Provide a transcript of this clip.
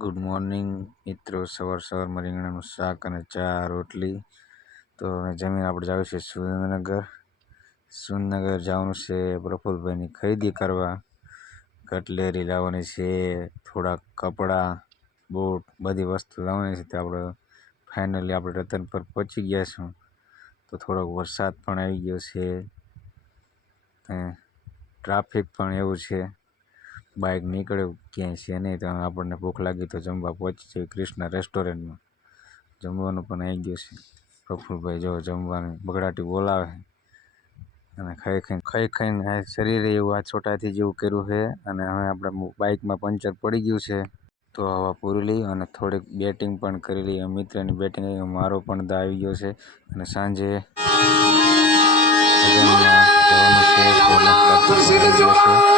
Good morning મિત્રો. સવાર સવારમાં રીંગણાનું શાક અને ચા, રોટલી. તો જમીન આપણે જવું છે સુરેન્દ્રનગર. સુરેન્દ્રનગર જવાનું છે પ્રફુલભાઈની ખરીદી કરવા. કટલેરી લાવવાની છે, થોડાક કપડાં, બૂટ, બધી વસ્તુ લાવવાની છે. તો આપણે ફાઇનલી આપણે રતન પર પહોંચી ગયા છું. તો થોડોક વરસાદ પણ આવી ગયો છે. ટ્રાફિક પણ એવું છે. બાઇક નીકળ્યું ક્યાંય છે નહીં તો આપણને ભૂખ લાગી તો જમવા પહોંચી જઈએ ક્રિષ્ના રેસ્ટોરન્ટમાં. જમવાનું પણ આવી ગયું છે. પ્રફુલભાઈ જો જમવાનું બગડાટી બોલાવે અને ખાઈ ખાઈને ખાઈ ખાઈને શરીરે એવું આ છોટાથી જેવું કર્યું છે અને હવે આપણે બાઇકમાં પંચર પડી ગયું છે. તો હવા પૂરી લઈ અને થોડીક બેટિંગ પણ કરી લઈએ. મિત્રની બેટિંગ મારો પણ દા આવી ગયો છે અને સાંજે જવાનું છે.